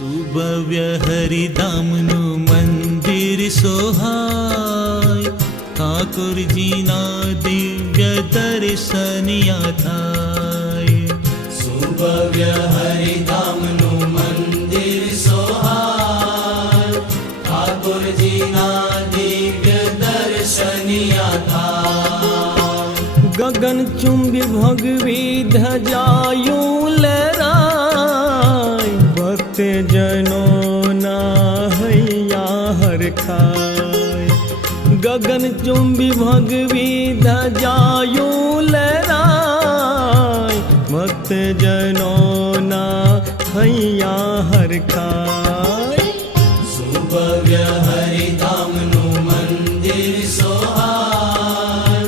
સુભવ્ય હરિધામનું મંદિર સોહાય, ઠાકોરજીના દિવ્ય દર્શનિયા થાય. સુભવ્ય હરિધામનું મંદિર સોહાય, ઠાકોરજીના દિવ્ય દર્શનિયા થાય. ગગનચુંબી ભગવી ધજાયું લહેરાય, ભક્તજનોના હૈયા હરખાય. ગગનચુંબી ભગવી ધજાયું લહેરાય, ભક્તજનોના હૈયા હરખાય. સુભવ્ય હરિધામનું મંદિર સોહાય,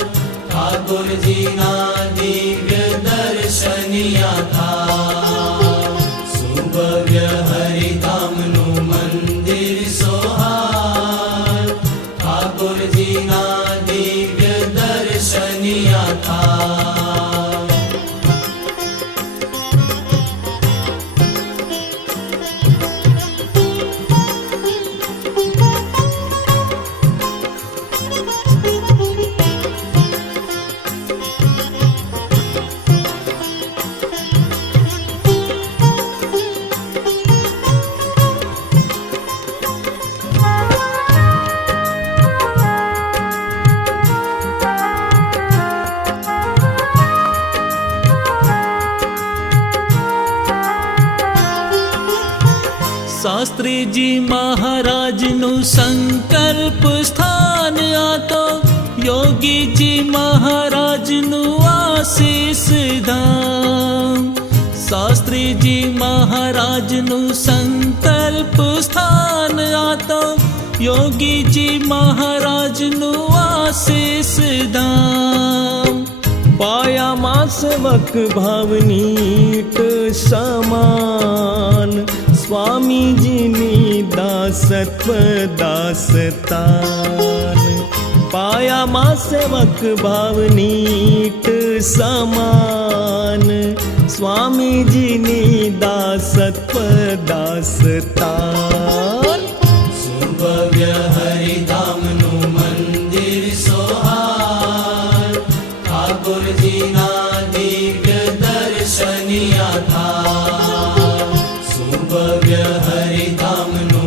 ઠાકોરજીના દિવ્ય દર્શનિયા થાય. સુભવ્ય હરિધામનું મંદિર સોહાય, ઠાકોરજીના દિવ્ય દર્શનિયા થાય. શાસ્ત્રીજી મહારાજનું સંકલ્પ સ્થાન આ તો, યોગીજી મહારાજનું આશીષ ધામ. શાસ્ત્રીજી મહારાજનું સંકલ્પ સ્થાન આ તો, યોગીજી મહારાજનું આશીષ ધામ. પાયામાં સેવક ભાવનીટ સમાન, સ્વામીજીની દાસત્વ દાસતાન. પાયામાં સેવક ભાવનીટ સમાન, સ્વામીજીની દાસત્વ દાસતાન. સુભવ્ય હરિધામનું મંદિર સોહાય, ઠાકોરજીના દિવ્ય દર્શનિયા થાય. સુભવ્ય હરિધામનું